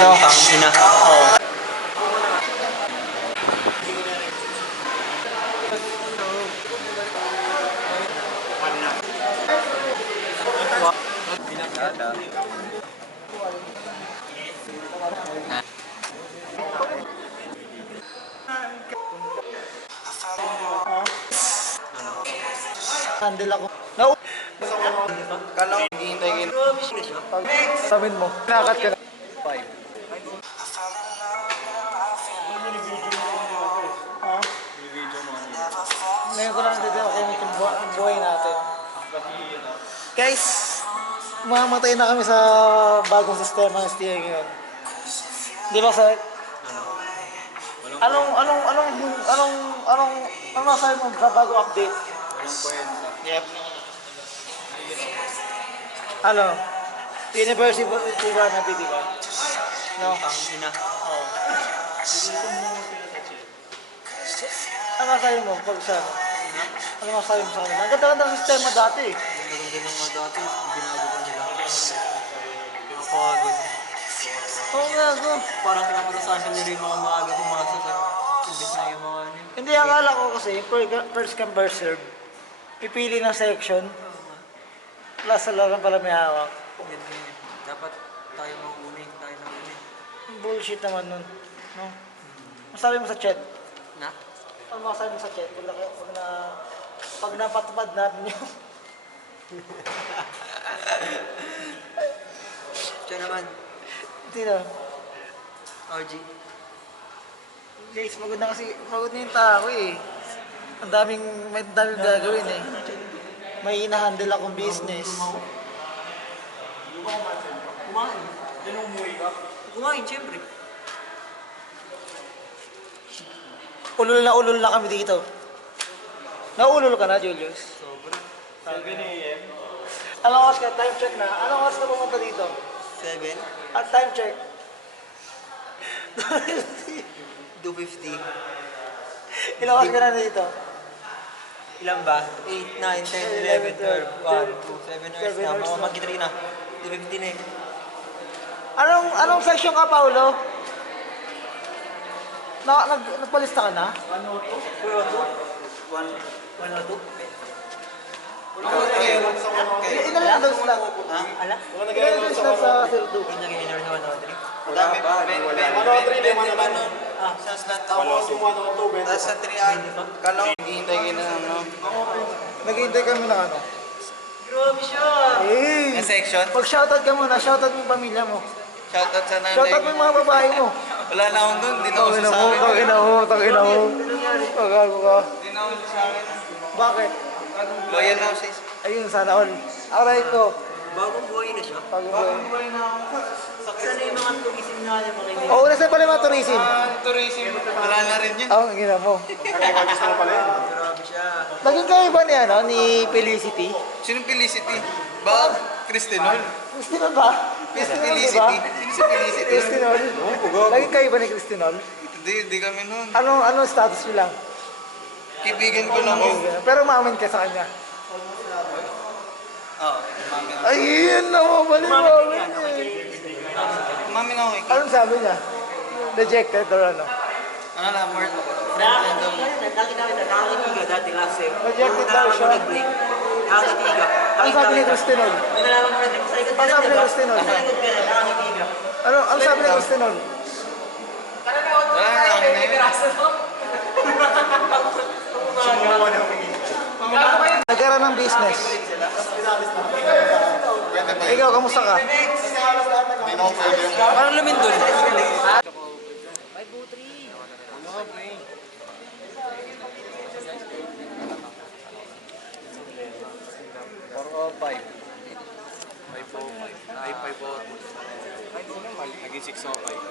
No? Pang ina. Oo. Handle ako. No! Kala ko hihintay kayo. Sabihin mo. Nakat ka na. 5. Ngayon ko lang dito yung buhay natin. Guys, mamatay na kami sa bagong sistema ng STI ngayon. Di ba sa... Anong masabi mo sa bagong update? Walang kwenta. Yep. Ano? University ba na di ba? No? Pang ina. Oo. Ano masabi mo pag sa... Ano masabi mo sa kanila? Ang ganda-ganda ng sistema dati. Ganda ng mga dati. Binago pa nila. Nakapagod. Oo nga, go. Parang pinapadasahan nila yung mga maaga pumasok. Imbis na yung mga ano. Hindi, akala ko kasi, first come first serve. Pipili ng section. Plus, lang pala may hawak. Ganyan yun. Dapat tayo mauni. Tayo na uni. Bullshit naman nun. No? Masabi mo sa chat? Na? Ano masabi mo sa chat? Pag napatupad natin yun. Siya naman. Hindi na. RG. Guys, pagod na yung tao eh. May daming gagawin eh. May ina-handle akong business. Kumain. Yan ang umuwi ka? Kumain, siyempre. Ulol na kami dito. Naulol ka na, Julius? Sobra. 7 a.m. Anong oras ka? Time check na. Anong oras ka pumunta dito? 7? At time check. 2:50. Ilang oras ka na dito? Ilan ba? 8, 9, 10, 11, 12, 1, 2, 7 hours na. Mga mag-3 na. 2:50 na eh. Anong section ka, Paulo? Nagpalista ka na? 102? Ilan lang daw sila? Ha? Ala? Ilan lang sila sa Sirdo? Yung nag-inner na 103? Wala pa. 103 din man nun. Ah, sa slot Tapos ako. yung 102, Tapos sa 3 kala ko hihintay kayo na ano. Naghihintay kami na ano? Grabe siya! Eh! Yung section? Pag-shoutout ka muna, shoutout mo yung pamilya mo. Shoutout sa nanay Shoutout mo yung mga babae mo. Wala na akong doon, di na ako Tangina mo, sasabi. tangina mo. Pagago ka. Di na ako sasabi. Bakit? Loyal na ako sa isa. Ayun, sana all. Aray ko. Bagong buhay na siya? Bagong buhay na ako. Saksan na yung mga tugisin nga niya mga hindi. Oo, nasa pala yung mga tourism. Tourism. Wala na rin yun. Ang gina mo. Nakikagis mo pala yun. Grabe siya. Naging kayo ba ni, ni Felicity? Sinong Felicity? Baka Cristinol? Cristinol ba? Felicity? Sino si Felicity? Cristinol? Naging kayo ba ni Cristinol? Hindi kami nun. Anong status nyo lang? Kaibigan ko lang yun. Pero maamin ka sa kanya. Oo, Ayun na mo, baliwawin eh. Mami na ako eh. Anong sabi niya? Rejected or ano? Ano na, more friend of... Nakakitiga dati last sem. Rejected daw siya. Nag-break. Nakakitiga. Ano sabi ni Cristinol? May nalaman mo rin. Sa likod ka Ano na, sabi ni diba? Cristinol? Sa likod ka na, nakakitiga. Ano sabi ni Cristinol? Wala na, akin na yun. Nagkaroon ng business. Ikaw, kamusta ka? Hindi na ako pwede yung... Parang lumindol. Naging 605.